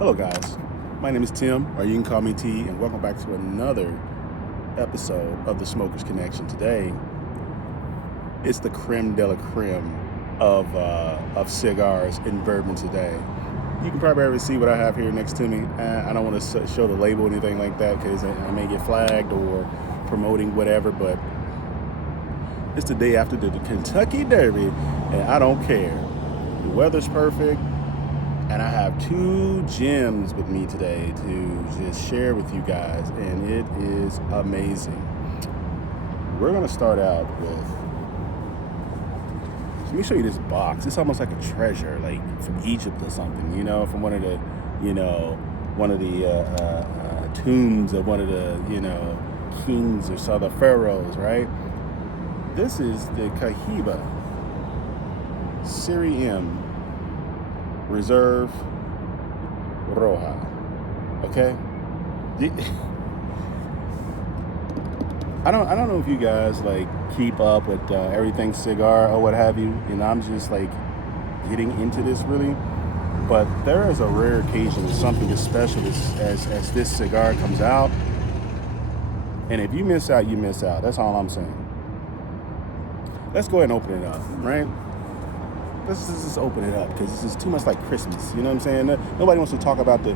Hello guys, my name is Tim, or you can call me T, and welcome back to another episode of the Smokers Connection. Today, it's the creme de la creme of cigars and bourbon today. You can probably already see what I have here next to me. I don't want to show the label or anything like that because I may get flagged or promoting whatever, but it's the day after the Kentucky Derby, and I don't care. The weather's perfect. And I have two gems with me today to just share with you guys, and it is amazing. We're gonna start out with, let me show you this box. It's almost like a treasure, like from Egypt or something, from one of the, tombs of one of the, kings or so the pharaohs, right? This is the Cohiba Serie M Reserve Roja. Okay? I don't know if you guys like keep up with everything cigar or what have you, and I'm just like getting into this really, but there is a rare occasion, something as special as this cigar comes out, and if you miss out, you miss out. That's all I'm saying. Let's go ahead and open it up, right? Let's just open it up because this is too much like Christmas. You know what I'm saying? Nobody wants to talk about the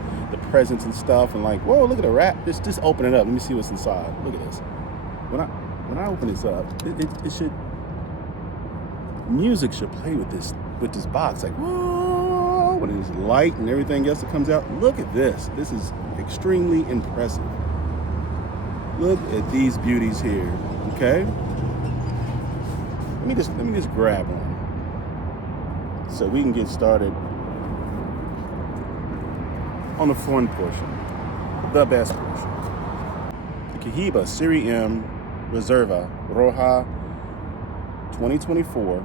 presents and stuff and like, whoa, look at the wrap. Just open it up. Let me see what's inside. Look at this. When I open this up, it should, music should play with this box. Like, whoa, when it's light and everything else that comes out. Look at this. This is extremely impressive. Look at these beauties here. Okay? Let me just grab one, so we can get started on the fun portion, the best portion. The Cohiba Serie M Reserva Roja 2024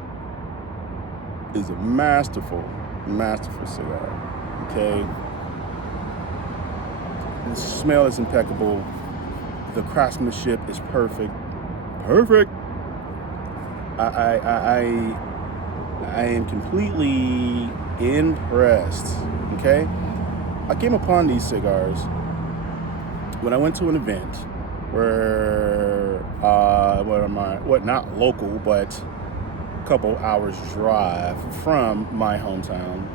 is a masterful cigar. Okay, the smell is impeccable. The craftsmanship is perfect. I am completely impressed, okay? I came upon these cigars when I went to an event where, not local, but a couple hours drive from my hometown.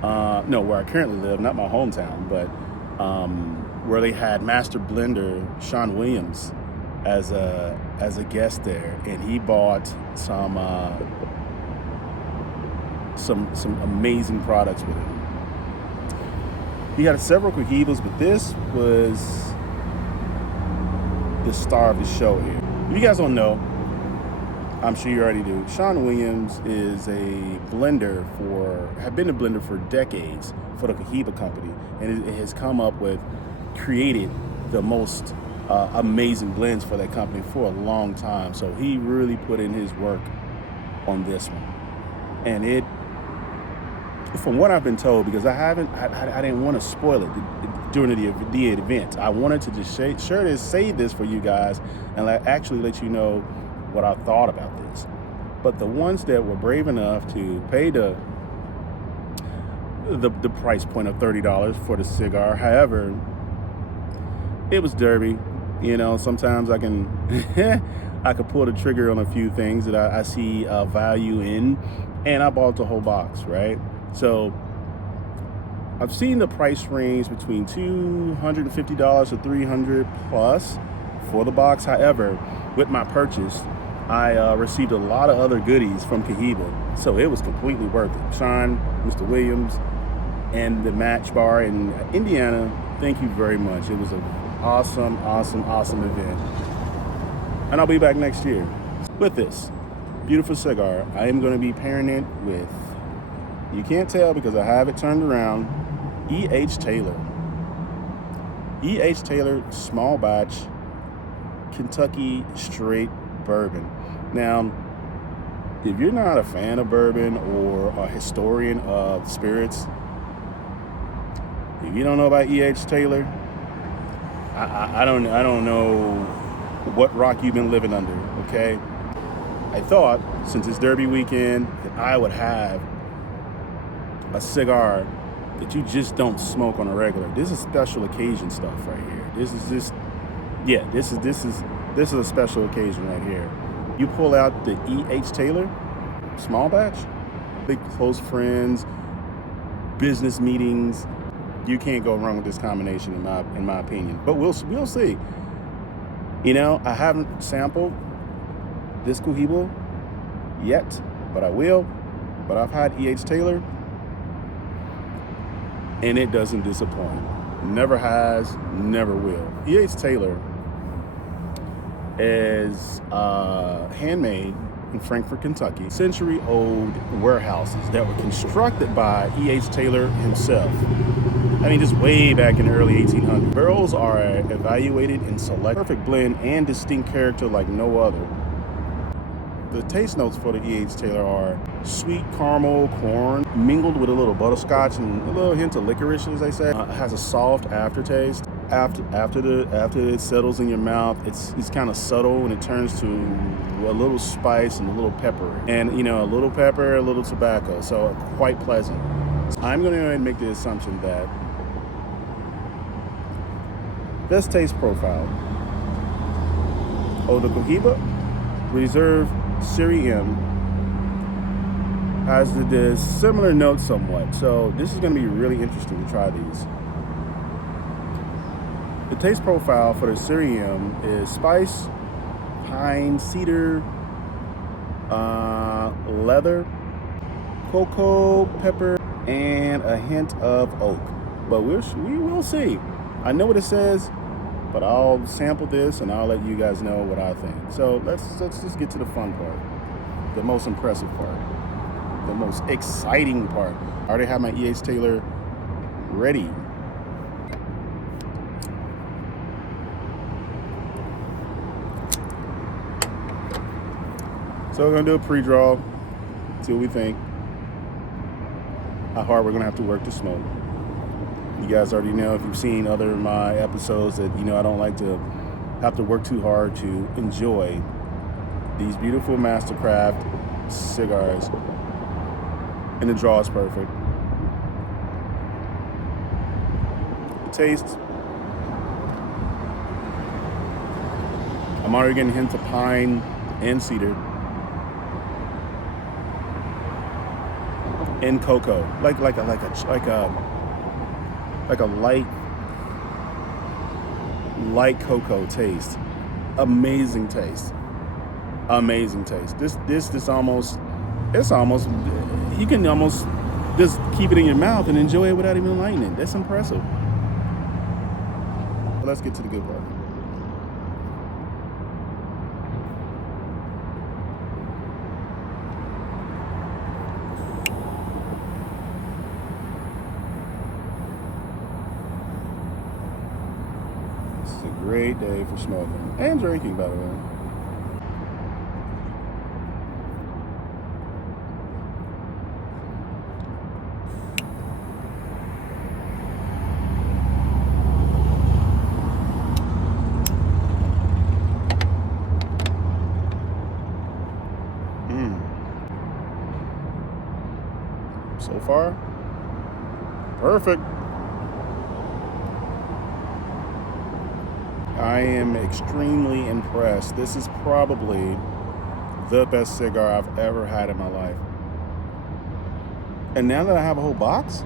Where I currently live, not my hometown, but where they had Master Blender Sean Williams as a guest there, and he bought some amazing products with him. He had several Cohibas, but this was the star of the show here. If you guys don't know, I'm sure you already do, Sean Williams is a blender have been a blender for decades for the Cohiba company, and it has created the most amazing blends for that company for a long time. So he really put in his work on this one, and from what I've been told, because I didn't want to spoil it during the event. I wanted to just save this for you guys and actually let you know what I thought about this. But the ones that were brave enough to pay the price point of $30 for the cigar, however, it was Derby. Sometimes I can I could pull the trigger on a few things that I see value in, and I bought the whole box, right? So I've seen the price range between $250 to $300 plus for the box. However, with my purchase, I received a lot of other goodies from Cohiba, so it was completely worth it. Sean, Mr. Williams, and the Match Bar in Indiana, thank you very much. It was an awesome event. And I'll be back next year with this beautiful cigar. I am going to be pairing it with, you can't tell because I have it turned around, E.H. Taylor. E.H. Taylor small batch Kentucky straight bourbon. Now, if you're not a fan of bourbon or a historian of spirits, if you don't know about E.H. Taylor, I don't know what rock you've been living under, okay? I thought, since it's Derby weekend, that I would have a cigar that you just don't smoke on a regular. This is special occasion stuff right here. This is just, yeah, this is a special occasion right here. You pull out the E.H. Taylor small batch, big close friends, business meetings. You can't go wrong with this combination in my opinion. But we'll see. You know, I haven't sampled this Cohiba yet, but I will. But I've had E.H. Taylor, and it doesn't disappoint. Never has, never will. E.H. Taylor is handmade in Frankfort, Kentucky. Century-old warehouses that were constructed by E.H. Taylor himself. I mean, just way back in the early 1800s. Barrels are evaluated and select perfect blend and distinct character like no other. The taste notes for the E.H. Taylor are sweet caramel, corn, mingled with a little butterscotch and a little hint of licorice, as they say. It has a soft aftertaste. After it settles in your mouth, it's kind of subtle and it turns to a little spice and a little pepper. And, you know, a little pepper, a little tobacco, so quite pleasant. I'm going to go ahead and make the assumption that this taste profile of the Cohiba Reserve Serie M has the similar notes somewhat. So this is going to be really interesting to try these. The taste profile for the Serie M is spice, pine, cedar, leather, cocoa, pepper, and a hint of oak. But we will see. I know what it says, but I'll sample this and I'll let you guys know what I think. So let's just get to the fun part, the most impressive part, the most exciting part. I already have my E.H. Taylor ready. So we're gonna do a pre-draw, see what we think, how hard we're gonna have to work to smoke. You guys already know, if you've seen other of my episodes, that, you know, I don't like to have to work too hard to enjoy these beautiful Mastercraft cigars. And the draw is perfect. The taste, I'm already getting hints of pine and cedar. And cocoa, like a light cocoa taste. Amazing taste. This almost, you can almost just keep it in your mouth and enjoy it without even lighting it. That's impressive. Let's get to the good part. It's a great day for smoking and drinking, by the way. So far, perfect. I am extremely impressed. This is probably the best cigar I've ever had in my life. And now that I have a whole box,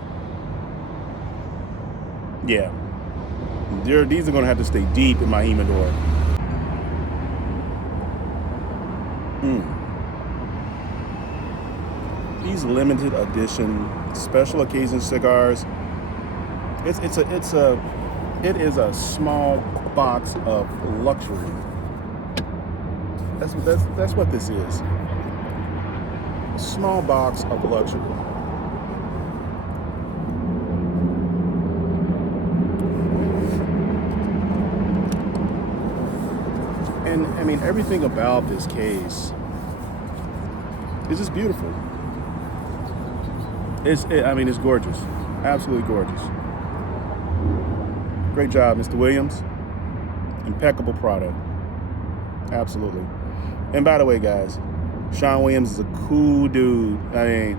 yeah, these are gonna have to stay deep in my humidor. These limited edition special occasion cigars, it is a small box of luxury. That's what this is. A small box of luxury. And I mean, everything about this case is just beautiful. It's gorgeous. Absolutely gorgeous. Great job, Mr. Williams. Impeccable product. Absolutely. And by the way, guys, Sean Williams is a cool dude. I mean,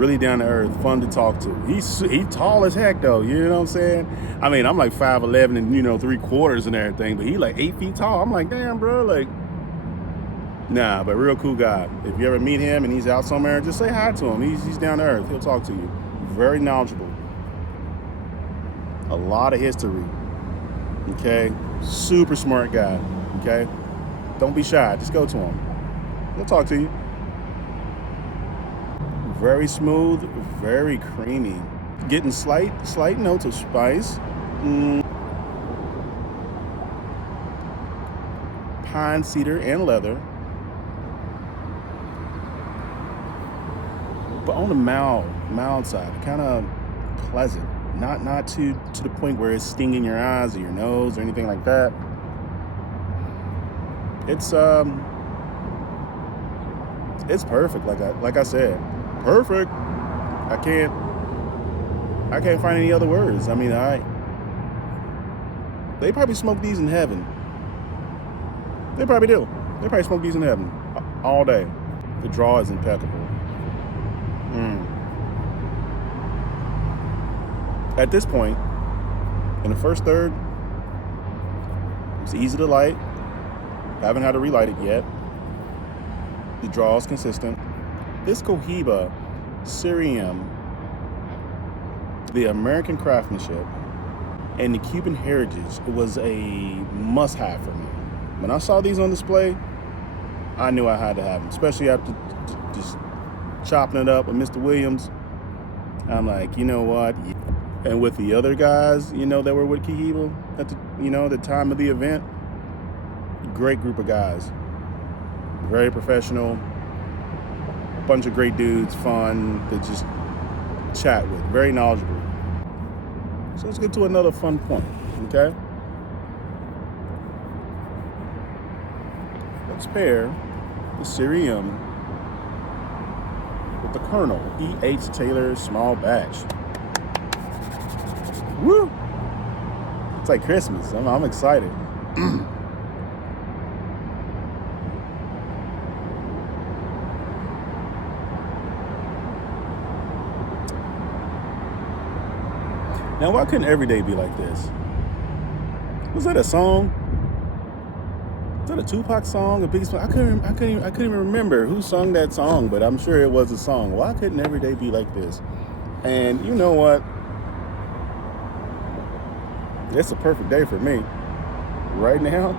Really down to earth, fun to talk to. He's tall as heck though, you know what I'm saying? I mean, I'm like 5'11" and 3/4 and everything, but he like 8 feet tall. I'm like, damn, bro, like, nah, but real cool guy. If you ever meet him and he's out somewhere, just say hi to him. He's down to earth. He'll talk to you. Very knowledgeable. A lot of history. Okay, super smart guy. Okay, don't be shy. Just go to him. He'll talk to you. Very smooth, very creamy. Getting slight notes of spice. Pine, cedar, and leather. But on the mild side, kind of pleasant. Not to the point where it's stinging your eyes or your nose or anything like that. It's perfect. Like I said. Perfect. I can't find any other words. I mean, they probably smoke these in heaven. They probably do. They probably smoke these in heaven all day. The draw is impeccable. At this point, in the first third, it's easy to light. I haven't had to relight it yet. The draw is consistent. This Cohiba Cerium, the American craftsmanship and the Cuban heritage, was a must-have for me. When I saw these on display, I knew I had to have them, especially after just chopping it up with Mr. Williams. I'm like, you know what? And with the other guys, that were with Cohiba at the time of the event, great group of guys, very professional. Bunch of great dudes, fun to just chat with, very knowledgeable. So let's get to another fun point, okay? Let's pair the Cerium with the Colonel E.H. Taylor small batch. Woo! It's like Christmas. I'm excited. Now, why couldn't every day be like this? Was that a song? Was that a Tupac song? A Biggie song? I couldn't even remember who sung that song, but I'm sure it was a song. Why couldn't every day be like this? And you know what? It's a perfect day for me. Right now,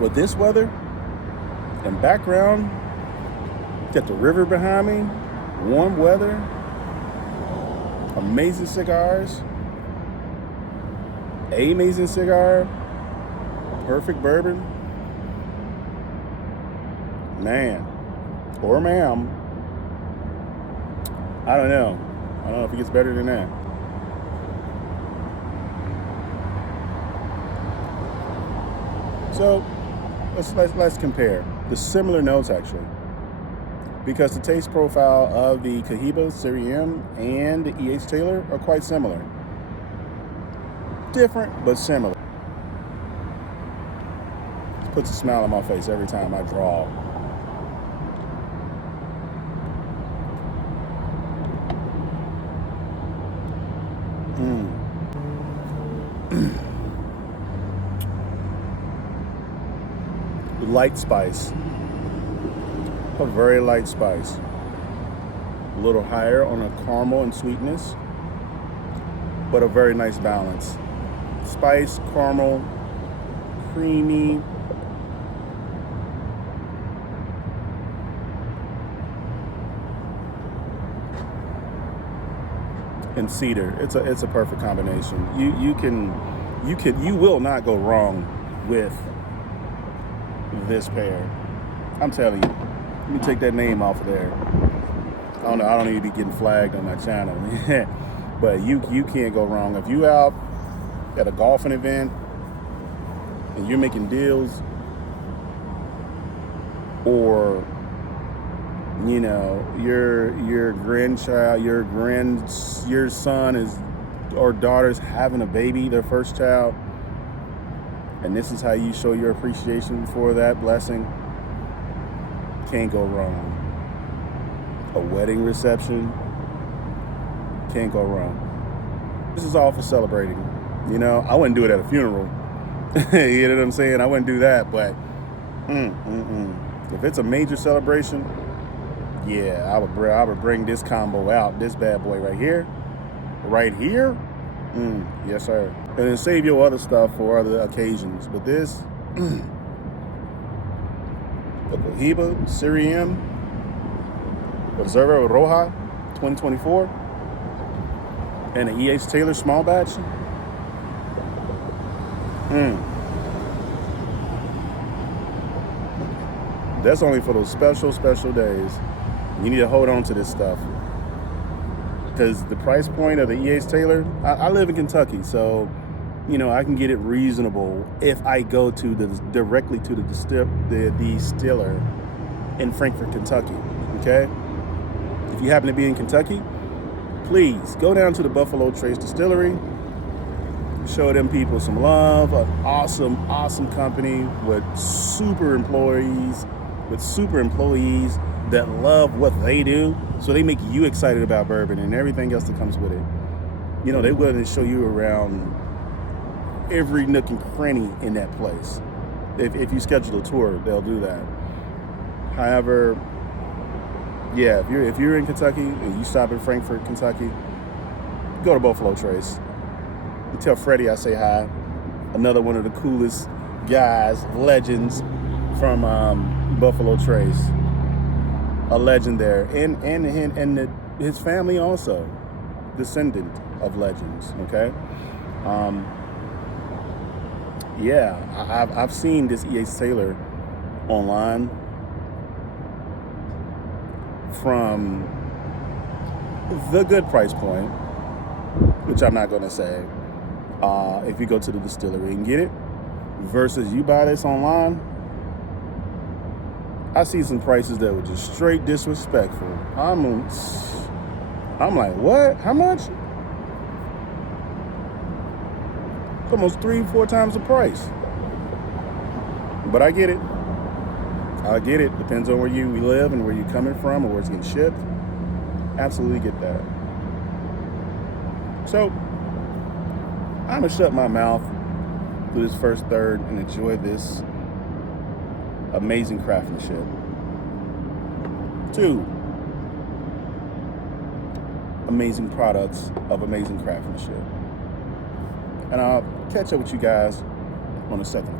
with this weather and background, got the river behind me. Warm weather, amazing cigars, amazing cigar, perfect bourbon, man, or ma'am. I don't know if it gets better than that. So let's compare the similar notes actually. Because the taste profile of the Cohiba Cerium and the E.H. Taylor are quite similar. Different, but similar. It puts a smile on my face every time I draw. Light spice. A very light spice. A little higher on a caramel and sweetness, but a very nice balance. Spice, caramel, creamy. And cedar. It's a perfect combination. You will not go wrong with this pair. I'm telling you. Let me take that name off of there. I don't need to be getting flagged on my channel. But you can't go wrong. If you out at a golfing event and you're making deals, or your grandchild, your son is or daughter's having a baby, their first child, and this is how you show your appreciation for that blessing. Can't go wrong. A wedding reception, can't go wrong. This is all for celebrating. You know, I wouldn't do it at a funeral. You know what I'm saying? I wouldn't do that, but if it's a major celebration, yeah, I would bring this combo out. This bad boy right here. Yes, sir. And then save your other stuff for other occasions. But this, the Cohiba Syrian Reserva Roja 2024 and the E.H. Taylor small batch. That's only for those special days. You need to hold on to this stuff. Because the price point of the E.H. Taylor, I live in Kentucky, so you know I can get it reasonable if I go to directly to the distiller in Frankfort, Kentucky. Okay, if you happen to be in Kentucky, please go down to the Buffalo Trace Distillery. Show them people some love. An awesome company with super employees that love what they do, so they make you excited about bourbon and everything else that comes with it. You know, they're willing to show you around every nook and cranny in that place. If you schedule a tour, they'll do that. However, yeah, if you're in Kentucky and you stop in Frankfort, Kentucky, go to Buffalo Trace. You tell Freddie I say hi. Another one of the coolest guys, legends from Buffalo Trace. A legend there, and his family also, descendant of legends. Okay, yeah, I've seen this E.H. Taylor online from the good price point, which I'm not going to say. If you go to the distillery and get it, versus you buy this online. I see some prices that were just straight disrespectful. I'm like, what? How much? Almost 3-4 times the price. But I get it. Depends on where you live and where you're coming from or where it's getting shipped. Absolutely get that. So, I'm going to shut my mouth through this first third and enjoy this amazing craftsmanship. 2 amazing products of amazing craftsmanship. And I'll catch up with you guys on the second